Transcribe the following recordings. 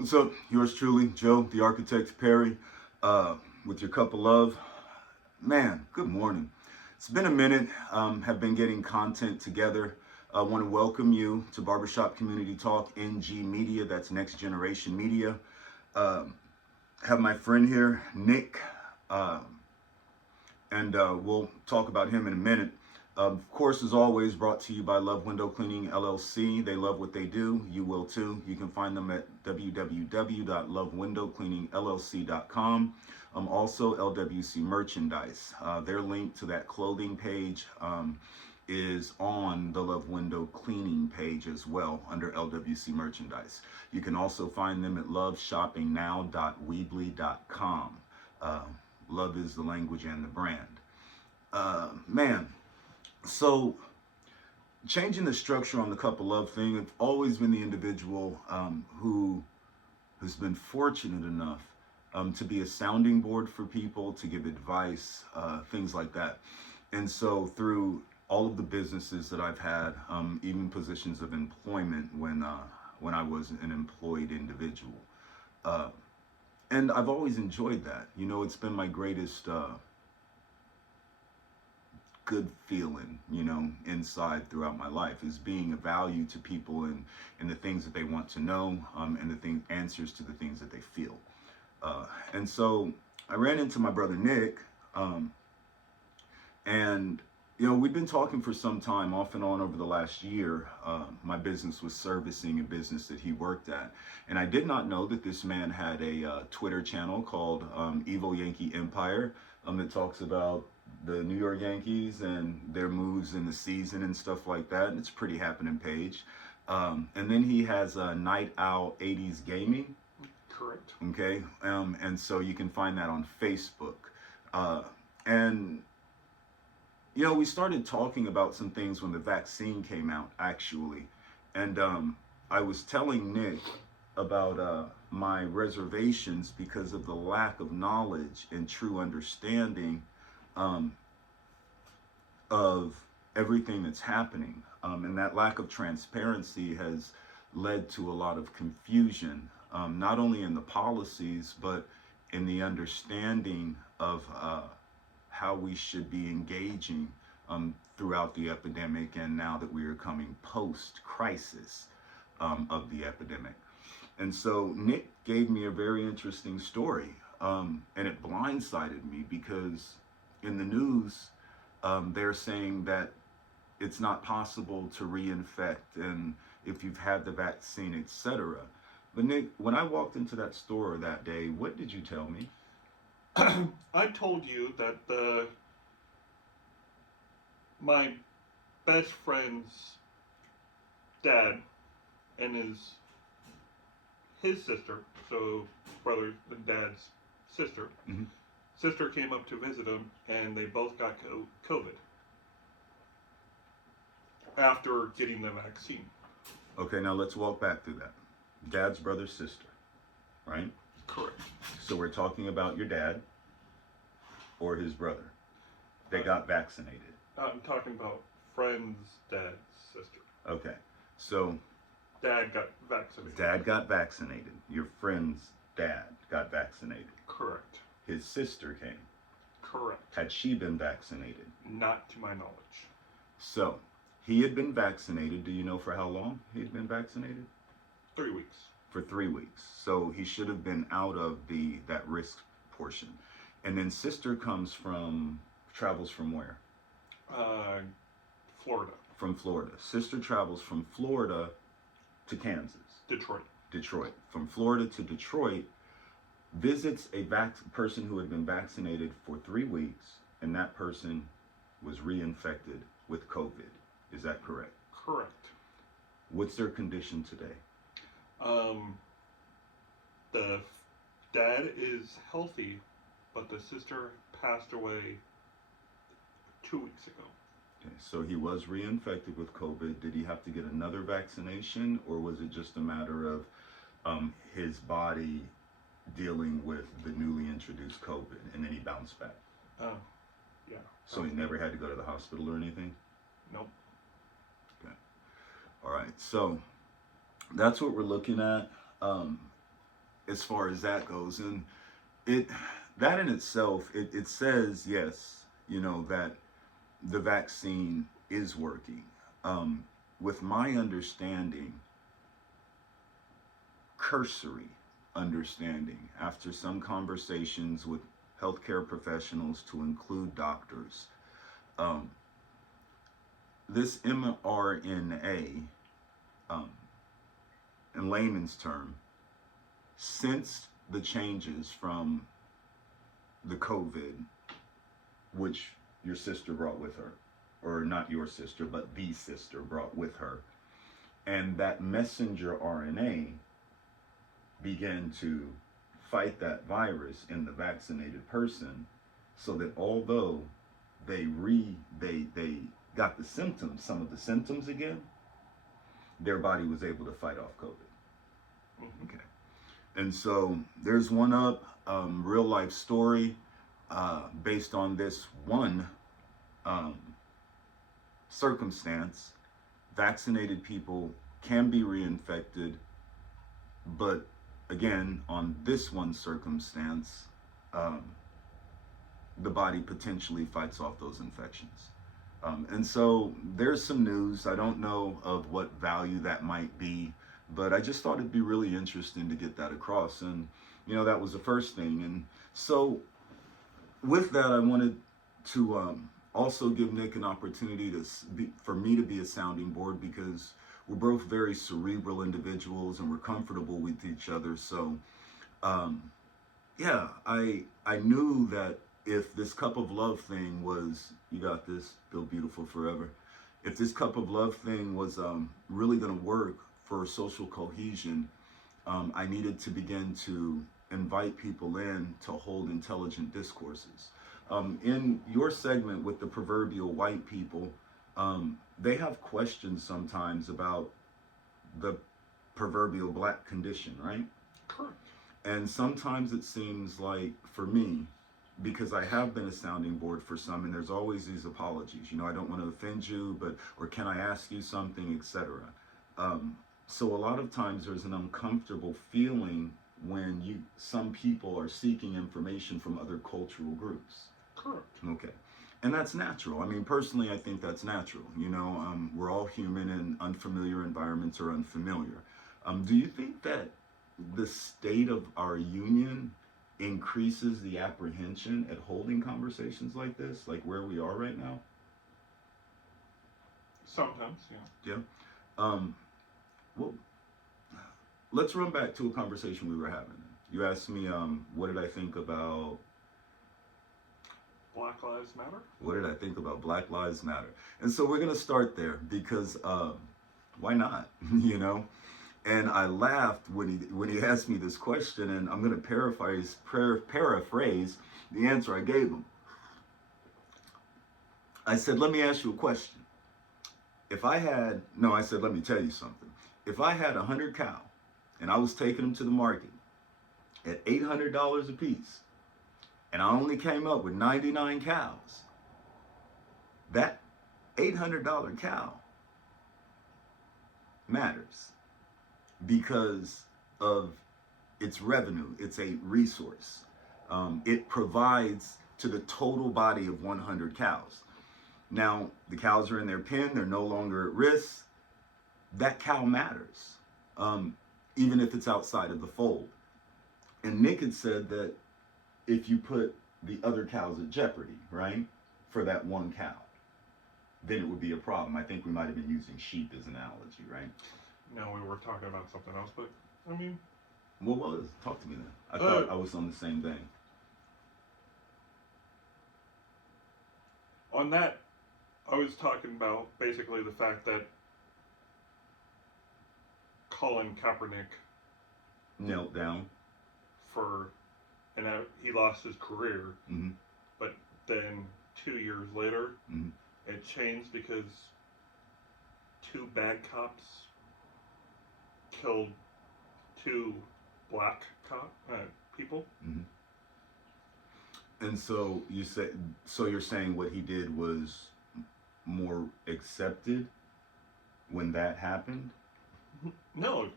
What's up? Yours truly, Joe, the architect Perry, with your cup of love. Man, good morning. It's been a minute. Have been getting content together. I want to welcome you to Barbershop Community Talk NG Media. That's Next Generation Media. Um, have my friend here, Nick, uh, and we'll talk about him in a minute. Of course, as always, brought to you by Love Window Cleaning LLC. They love what they do. You will too. You can find them at www.lovewindowcleaningllc.com. Also, LWC Merchandise. Their link to that clothing page is on the Love Window Cleaning page as well under LWC Merchandise. You can also find them at loveshoppingnow.weebly.com. Uh, love is the language and the brand. Man, so changing the structure on the cup of love thing, I've always been the individual who has been fortunate enough to be a sounding board for people, to give advice, things like that. And so through all of the businesses that I've had, even positions of employment when I was an employed individual, uh, and I've always enjoyed that. You know, it's been my greatest good feeling, you know, inside throughout my life is being of value to people and the things that they want to know, and answers to the things that they feel. And so I ran into my brother Nick, um, and you know, we've been talking for some time, off and on over the last year. My business was servicing a business that he worked at, and I did not know that this man had a Twitter channel called Evil Yankee Empire, that talks about the New York Yankees and their moves in the season and stuff like that. And it's a pretty happening page. And then he has a Night Owl 80s Gaming. Correct. Okay. And so you can find that on Facebook. And you know, we started talking about some things when the vaccine came out, actually. And I was telling Nick about my reservations because of the lack of knowledge and true understanding um, of everything that's happening. And that lack of transparency has led to a lot of confusion, not only in the policies, but in the understanding of how we should be engaging throughout the epidemic, and now that we are coming post-crisis of the epidemic. And so Nick gave me a very interesting story, and it blindsided me because in the news, they're saying that it's not possible to reinfect, and if you've had the vaccine, etc. But Nick, when I walked into that store that day, what did you tell me? I told you that my best friend's dad and his sister, so brother and dad's sister, Mm-hmm. sister came up to visit him, and they both got COVID after getting the vaccine. Okay, now let's walk back through that. Dad's brother, sister, right? Correct. So we're talking about your dad or his brother. They got vaccinated. I'm talking about friend's dad's sister. Okay, so Dad got vaccinated. dad got vaccinated. Your friend's dad got vaccinated. Correct. His sister came. Correct. Had she been vaccinated? Not to my knowledge. So he had been vaccinated. Do you know for how long he had been vaccinated? 3 weeks. For 3 weeks. So he should have been out of that risk portion. And then sister travels from where? Florida. From Florida. Sister travels from Florida to Kansas. Detroit. From Florida to Detroit, visits a person who had been vaccinated for 3 weeks, and that person was reinfected with COVID. Is that correct? Correct. What's their condition today? The dad is healthy, but the sister passed away 2 weeks ago. Okay, so he was reinfected with COVID. Did he have to get another vaccination, or was it just a matter of his body dealing with the newly introduced COVID, and then he bounced back? Yeah. So he never had to go to the hospital or anything? Nope. Okay. All right. So that's what we're looking at. as far as that goes. And it that in itself, it says yes, that the vaccine is working. With my understanding, cursory understanding, after some conversations with healthcare professionals to include doctors, um, this mRNA, um, in layman's term, since the changes from the COVID, which your sister brought with her, or not your sister, but the sister brought with her, and that messenger RNA began to fight that virus in the vaccinated person, so that although they got the symptoms, some of the symptoms again, their body was able to fight off COVID. Okay. And so there's one real life story based on this one circumstance. Vaccinated people can be reinfected, but again, on this one circumstance, the body potentially fights off those infections. And so there's some news. I don't know of what value that might be, but I just thought it'd be really interesting to get that across. And, that was the first thing. And so with that, I wanted to also give Nick an opportunity for me to be a sounding board, because we're both very cerebral individuals and we're comfortable with each other. So, yeah, I knew that if this cup of love thing was, you got this, Bill Beautiful forever. If this cup of love thing was really going to work for social cohesion, I needed to begin to invite people in to hold intelligent discourses. In your segment with the proverbial white people, they have questions sometimes about the proverbial black condition, right? Correct. And sometimes it seems like, for me, because I have been a sounding board for some, and there's always these apologies. I don't want to offend you, or can I ask you something, etc. So a lot of times there's an uncomfortable feeling when some people are seeking information from other cultural groups. Correct. Okay. And that's natural. I mean, personally, I think that's natural. We're all human, and unfamiliar environments are unfamiliar. Do you think that the state of our union increases the apprehension at holding conversations like this, like where we are right now? Sometimes, yeah. Yeah. Well, let's run back to a conversation we were having. You asked me, what did I think about Black Lives Matter? What did I think about Black Lives Matter? And so we're going to start there, because why not? And I laughed when he asked me this question, and I'm going to paraphrase the answer I gave him. I said, let me ask you a question. I said, let me tell you something. If I had 100 cow and I was taking them to the market at $800 a piece, and I only came up with 99 cows, that $800 cow matters because of its revenue. It's a resource. It provides to the total body of 100 cows. Now, the cows are in their pen. They're no longer at risk. That cow matters, even if it's outside of the fold. And Nick had said that if you put the other cows at jeopardy, right, for that one cow, then it would be a problem. I think we might have been using sheep as an analogy, right? No, we were talking about something else, but I mean, what was? Talk to me then. I thought I was on the same thing. On that, I was talking about basically the fact that Colin Kaepernick knelt down and he lost his career, mm-hmm. but then 2 years later, mm-hmm. it changed because 2 bad cops killed 2 black people. Mm-hmm. And so you're saying what he did was more accepted when that happened? No,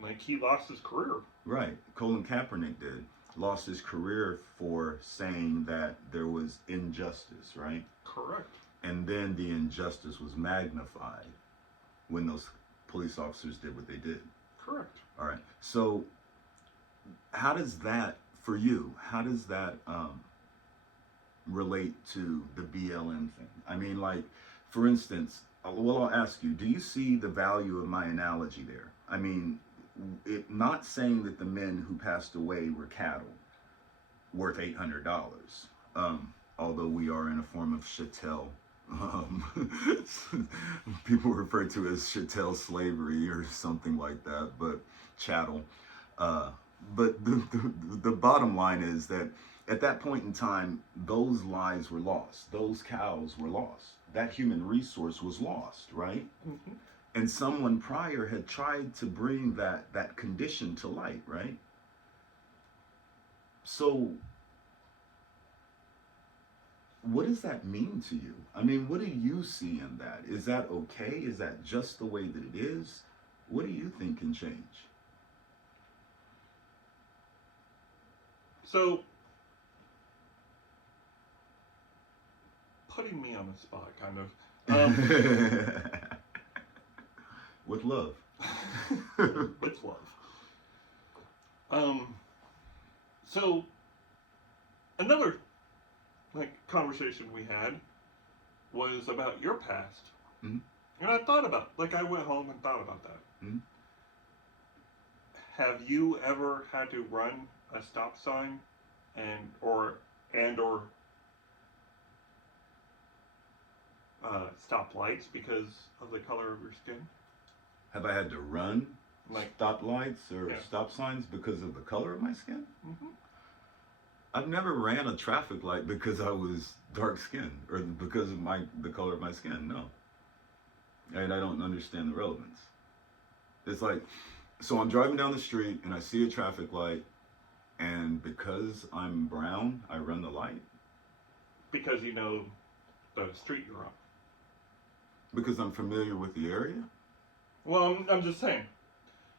Like, he lost his career. Right. Colin Kaepernick did. Lost his career for saying that there was injustice, right? Correct. And then the injustice was magnified when those police officers did what they did. Correct. All right. So, how does that, for you, how does that relate to the BLM thing? I mean, like, for instance, well, I'll ask you, do you see the value of my analogy there? I mean, not saying that the men who passed away were cattle worth $800, although we are in a form of chattel. People refer to it as chattel slavery or something like that, but chattel. But the bottom line is that at that point in time, those lives were lost. Those cows were lost. That human resource was lost, right? Mm-hmm. And someone prior had tried to bring that condition to light, right? So what does that mean to you? I mean, what do you see in that? Is that okay? Is that just the way that it is? What do you think can change? So, putting me on the spot, kind of. With love. With love. So, another conversation we had was about your past. Mm-hmm. And I thought about, I went home and thought about that. Mm-hmm. Have you ever had to run a stop sign or stop lights because of the color of your skin? Have I had to run stop lights or stop signs because of the color of my skin? Mm-hmm. I've never ran a traffic light because I was dark skinned or because of the color of my skin. No. And I don't understand the relevance. It's like, so I'm driving down the street and I see a traffic light, and because I'm brown, I run the light. Because you know the street you're on. Because I'm familiar with the area? Well, I'm just saying.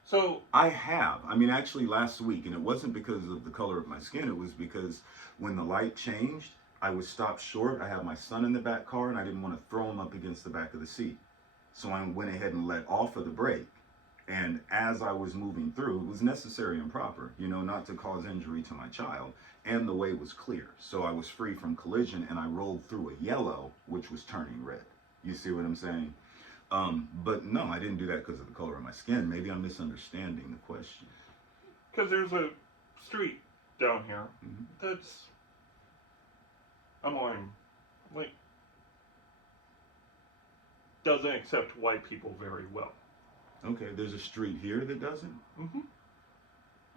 So I have. I mean, actually last week, and it wasn't because of the color of my skin. It was because when the light changed, I was stopped short. I had my son in the back car, and I didn't want to throw him up against the back of the seat. So I went ahead and let off of the brake. And as I was moving through, it was necessary and proper, not to cause injury to my child. And the way was clear. So I was free from collision, and I rolled through a yellow, which was turning red. You see what I'm saying? But no, I didn't do that because of the color of my skin. Maybe I'm misunderstanding the question. Because there's a street down here that's, I'm doesn't accept white people very well. Okay, there's a street here that doesn't? Mm-hmm.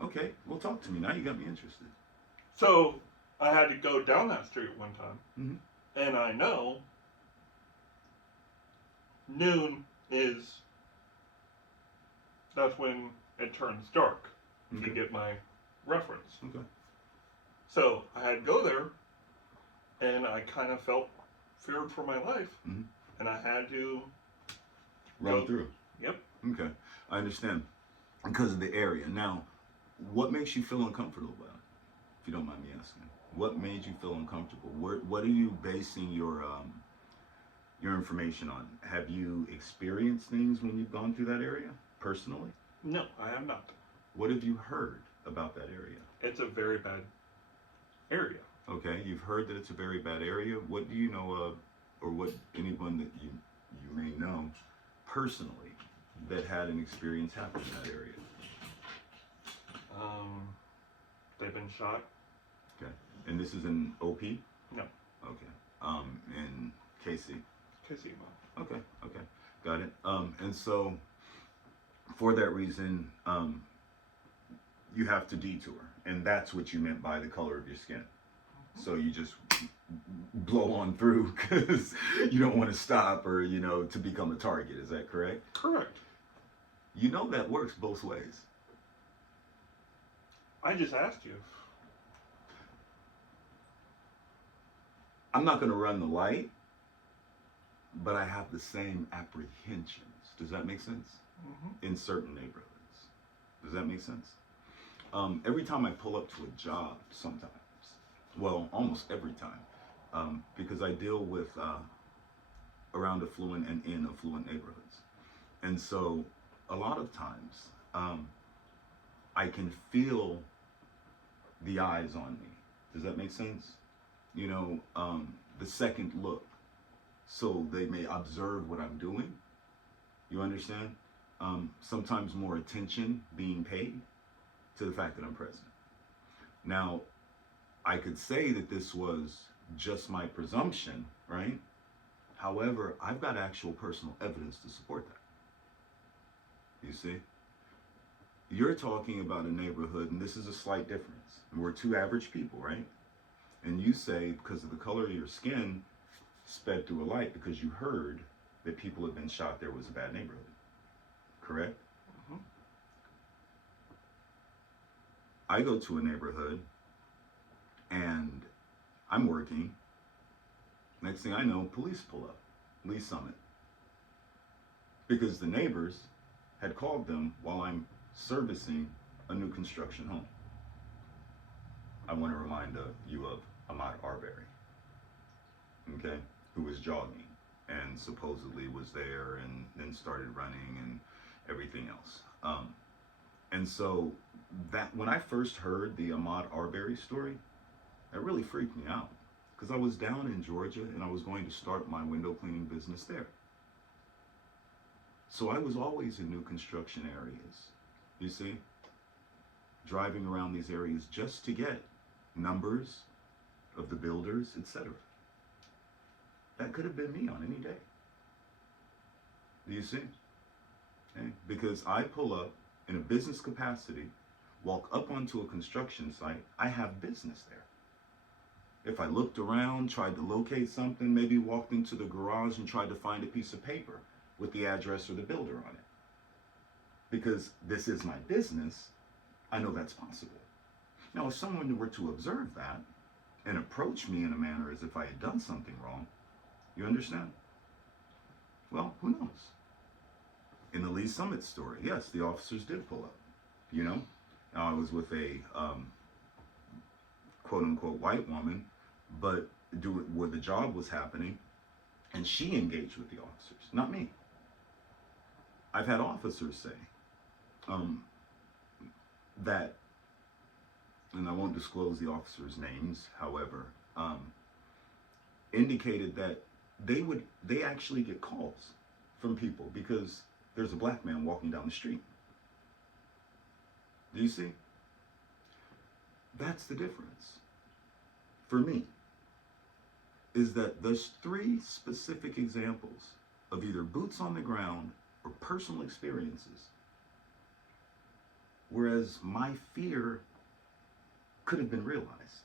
Okay, well, talk to me. Now you got me interested. So, I had to go down that street one time, and I know noon that's when it turns dark. Okay. You get my reference. Okay. So I had to go there, and I kind of felt feared for my life, and I had to run through. Yep. Okay, I understand. Because of the area. Now, what makes you feel uncomfortable about it? If you don't mind me asking, what made you feel uncomfortable? What are you basing your information on? Have you experienced things when you've gone through that area personally? No, I have not. What have you heard about that area? It's a very bad area. Okay, you've heard that it's a very bad area. What do you know of, or what anyone that you may know personally that had an experience happen in that area? They've been shot. Okay, and this is in OP? No. Okay, in KC? KC. Okay, got it. And so, for that reason, you have to detour, and that's what you meant by the color of your skin. So you just blow on through because you don't want to stop or, to become a target. Is that correct? Correct. That works both ways. I just asked you. I'm not going to run the light, but I have the same apprehensions. Does that make sense? In certain neighborhoods. Does that make sense? Every time I pull up to a job, sometimes, well, almost every time, because I deal with around affluent and in affluent neighborhoods. And so a lot of times I can feel the eyes on me. Does that make sense? You know, the second look. So they may observe what I'm doing. You understand? Sometimes more attention being paid to the fact that I'm present. Now, I could say that this was just my presumption, right? However, I've got actual personal evidence to support that. You see? You're talking about a neighborhood, and this is a slight difference. And we're two average people, right? And you say, because of the color of your skin, sped through a light because you heard that people had been shot, there was a bad neighborhood. Correct? Mhm. I go to a neighborhood and I'm working. Next thing I know, police pull up, Lee Summit. Because the neighbors had called them while I'm servicing a new construction home. I want to remind you of Ahmaud Arbery, okay, who was jogging and supposedly was there and then started running and everything else. And so that when I first heard the Ahmaud Arbery story, that really freaked me out because I was down in Georgia and I was going to start my window cleaning business there. So I was always in new construction areas, you see, driving around these areas just to get numbers of the builders, etc. That could have been me on any day. Do you see? Okay? Because I pull up in a business capacity, walk up onto a construction site, I have business there. If I looked around, tried to locate something, maybe walked into the garage and tried to find a piece of paper with the address or the builder on it. Because this is my business, I know that's possible. Now, if someone were to observe that and approach me in a manner as if I had done something wrong, you understand? Well, who knows? In the Lee Summit story, yes, the officers did pull up. You know, I was with a quote unquote white woman, but where the job was happening, and she engaged with the officers, not me. I've had officers say that, and I won't disclose the officers' names, however, indicated that they actually get calls from people because there's a black man walking down the street. Do you see? That's the difference. For me, is that there's three specific examples of either boots on the ground or personal experiences. Whereas my fear could have been realized.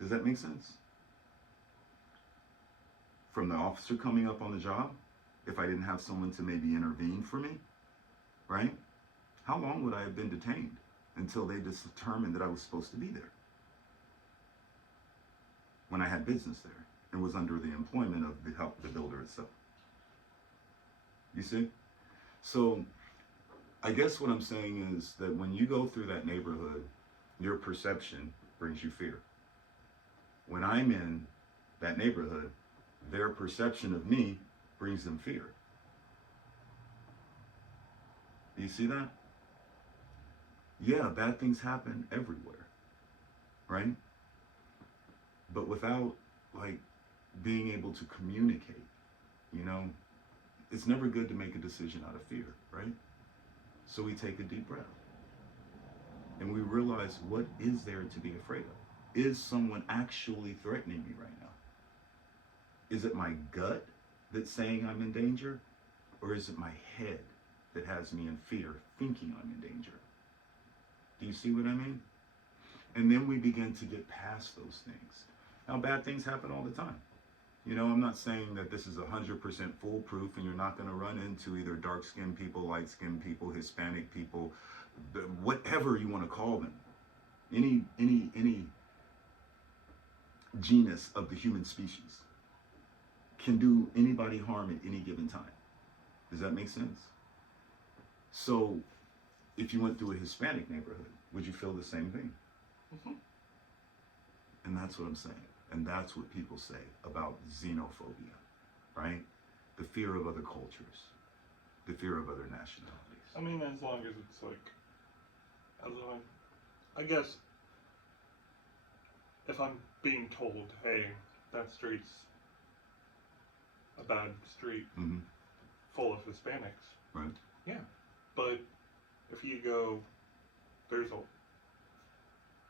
Does that make sense? From the officer coming up on the job, if I didn't have someone to maybe intervene for me, right? How long would I have been detained until they determined that I was supposed to be there? When I had business there and was under the employment of the builder itself. You see? So I guess what I'm saying is that when you go through that neighborhood, your perception brings you fear. When I'm in that neighborhood, their perception of me brings them fear. Do you see that? Yeah, bad things happen everywhere, right? But without like being able to communicate, you know, it's never good to make a decision out of fear, right? So we take a deep breath and we realize, what is there to be afraid of? Is someone actually threatening me right now? Is it my gut that's saying I'm in danger? Or is it my head that has me in fear, thinking I'm in danger? Do you see what I mean? And then we begin to get past those things. Now, bad things happen all the time. You know, I'm not saying that this is 100% foolproof and you're not going to run into either dark-skinned people, light-skinned people, Hispanic people, whatever you want to call them. Any genus of the human species can do anybody harm at any given time. Does that make sense? So if you went through a Hispanic neighborhood, would you feel the same thing? Mhm. And that's what I'm saying. And that's what people say about xenophobia, right? The fear of other cultures, the fear of other nationalities. I mean, as long as it's like, as long, I guess, if I'm being told, hey, that street's a bad street Mm-hmm. full of Hispanics, Right. yeah. But if you go, there's a,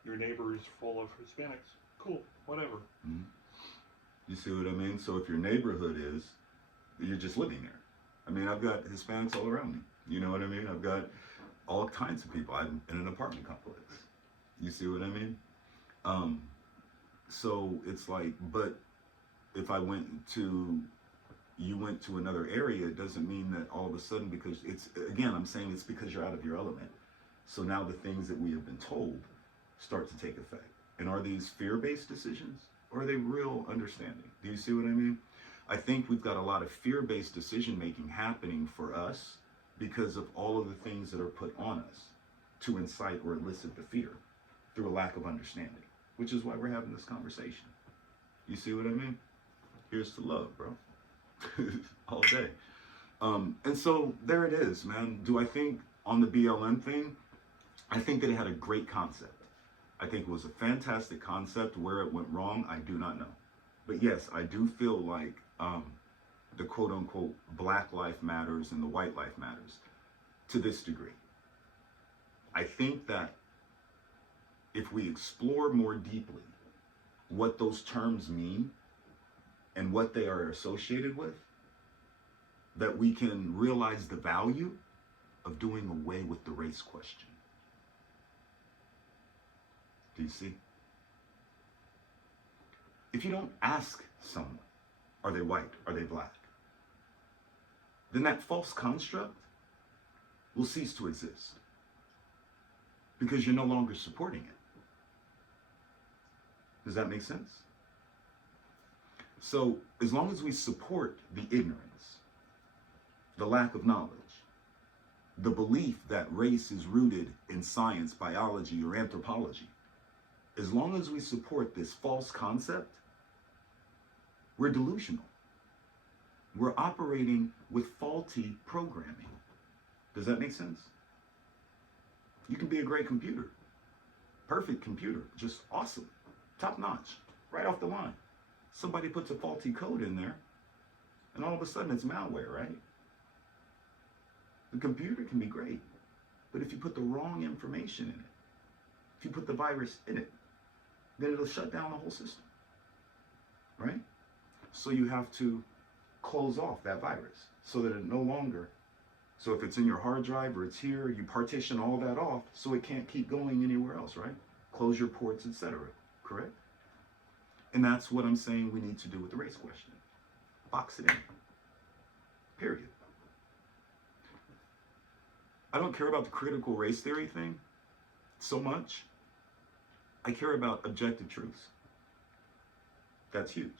your neighbor is full of Hispanics, cool, whatever. Mm-hmm. You see what I mean? So if your neighborhood is, you're just living there. I mean, I've got Hispanics all around me. You know what I mean? I've got all kinds of people. I'm in an apartment complex. You see what I mean? So it's like, but if you went to another area, it doesn't mean that all of a sudden, because it's, again, I'm saying it's because you're out of your element. So now the things that we have been told start to take effect. And are these fear-based decisions, or are they real understanding? Do you see what I mean? I think we've got a lot of fear-based decision making happening for us because of all of the things that are put on us to incite or elicit the fear through a lack of understanding, which is why we're having this conversation. You see what I mean? Here's to love, bro. All day. And so there it is, man. Do I think on the BLM thing, I think that it had a great concept. I think it was a fantastic concept. Where it went wrong, I do not know. But yes, I do feel like the quote unquote Black Life Matters and the White Life Matters to this degree. I think that if we explore more deeply what those terms mean and what they are associated with, that we can realize the value of doing away with the race question. Do you see? If you don't ask someone, are they white? Are they black? Then that false construct will cease to exist because you're no longer supporting it. Does that make sense? So as long as we support the ignorance, the lack of knowledge, the belief that race is rooted in science, biology, or anthropology, as long as we support this false concept, we're delusional. We're operating with faulty programming. Does that make sense? You can be a great computer, perfect computer, just awesome, top notch, right off the line. Somebody puts a faulty code in there, and all of a sudden it's malware, right? The computer can be great, but if you put the wrong information in it, if you put the virus in it, then it'll shut down the whole system, right? So you have to close off that virus so that it no longer, so if it's in your hard drive or it's here, you partition all that off so it can't keep going anywhere else, right? Close your ports, etc., correct? And that's what I'm saying we need to do with the race question. Box it in, period. I don't care about the critical race theory thing so much. I care about objective truths. That's huge.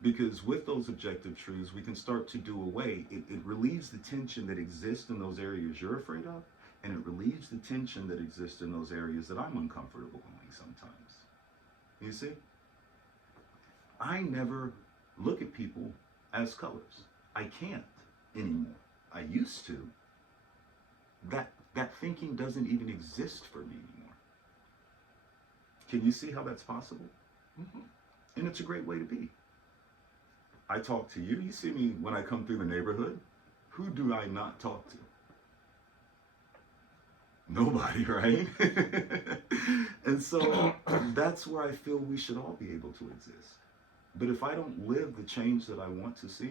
Because with those objective truths, we can start to do away. It relieves the tension that exists in those areas you're afraid of, and it relieves the tension that exists in those areas that I'm uncomfortable going sometimes. You see? I never look at people as colors. I can't anymore. I used to. That thinking doesn't even exist for me anymore. Can you see how that's possible? Mm-hmm. And it's a great way to be. I talk to you. You see me when I come through the neighborhood. Who do I not talk to? Nobody, right? And so that's where I feel we should all be able to exist. But if I don't live the change that I want to see,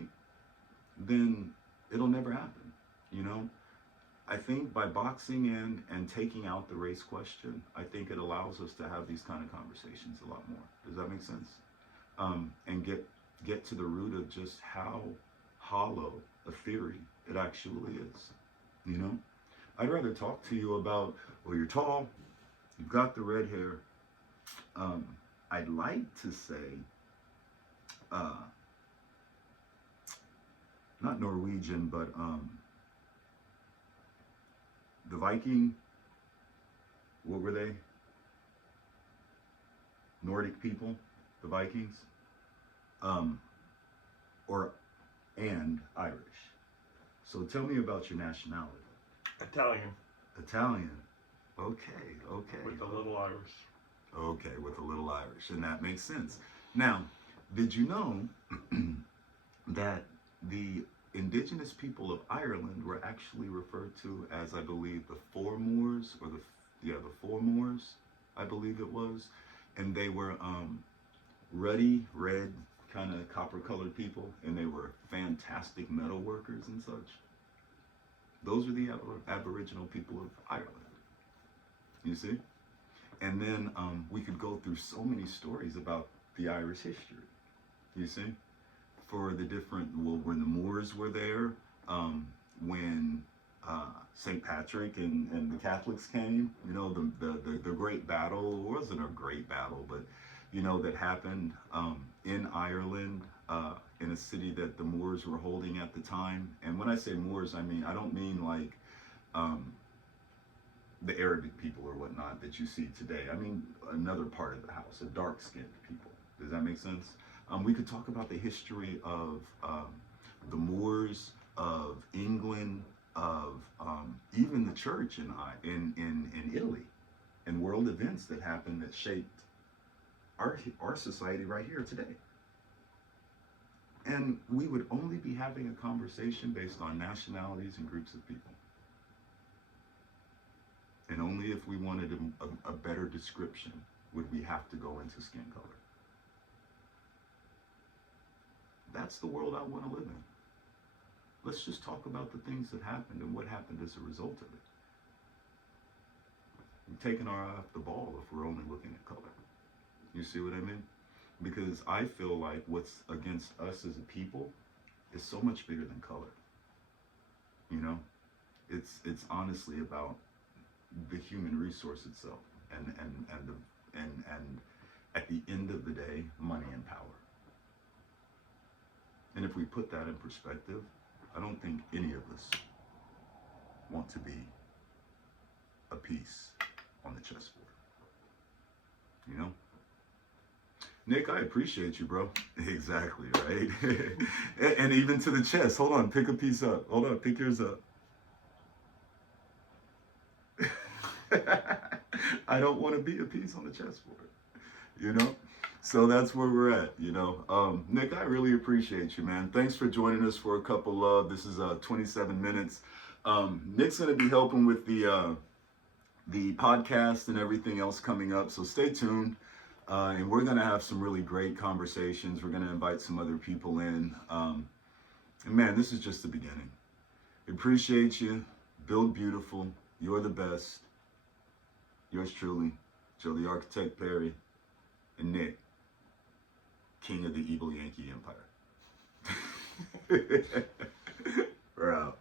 then it'll never happen, you know? I think by boxing in and taking out the race question, I think it allows us to have these kind of conversations a lot more. Does that make sense? And get to the root of just how hollow a theory it actually is, you know? I'd rather talk to you about, well, you're tall, you've got the red hair. I'd like to say, not Norwegian, but the Viking, what were they? Nordic people, the Vikings, um, and Irish. So tell me about your nationality. Italian. Italian. Okay, okay. With a little Irish. Okay, with a little Irish, and that makes sense. Now, did you know that the indigenous people of Ireland were actually referred to as, I believe, the Four Moors, or the Four Moors, I believe it was, and they were ruddy red, kind of copper-colored people, and they were fantastic metal workers and such. Those are the Aboriginal people of Ireland. You see? And then we could go through so many stories about the Irish history. You see? For the different, well, when the Moors were there, when St. Patrick and the Catholics came, you know, the great battle, it wasn't a great battle, but, you know, that happened in Ireland, in a city that the Moors were holding at the time. And when I say Moors, I don't mean like the Arabic people or whatnot that you see today. I mean another part of the house, a dark-skinned people. Does that make sense? We could talk about the history of the Moors, of England, of even the church in Italy, and world events that happened that shaped our society right here today. And we would only be having a conversation based on nationalities and groups of people. And only if we wanted a better description would we have to go into skin color. That's the world I want to live in. Let's just talk about the things that happened and what happened as a result of it. We're taking our eye off the ball if we're only looking at color. You see what I mean? Because I feel like what's against us as a people is so much bigger than color. You know? It's honestly about the human resource itself, and at the end of the day, money and power. And if we put that in perspective, I don't think any of us want to be a piece on the chessboard. You know? Nick, I appreciate you, bro. Exactly, right? and even to the chess. Hold on, pick a piece up. Hold on, pick yours up. I don't want to be a piece on the chessboard, you know? So that's where we're at, you know? Nick, I really appreciate you, man. Thanks for joining us for a cup of love. This is 27 minutes. Nick's going to be helping with the podcast and everything else coming up, so stay tuned. And we're going to have some really great conversations. We're going to invite some other people in. And man, this is just the beginning. Appreciate you. Build beautiful. You're the best. Yours truly, Joe the Architect Perry, and Nick, King of the Evil Yankee Empire. We're out.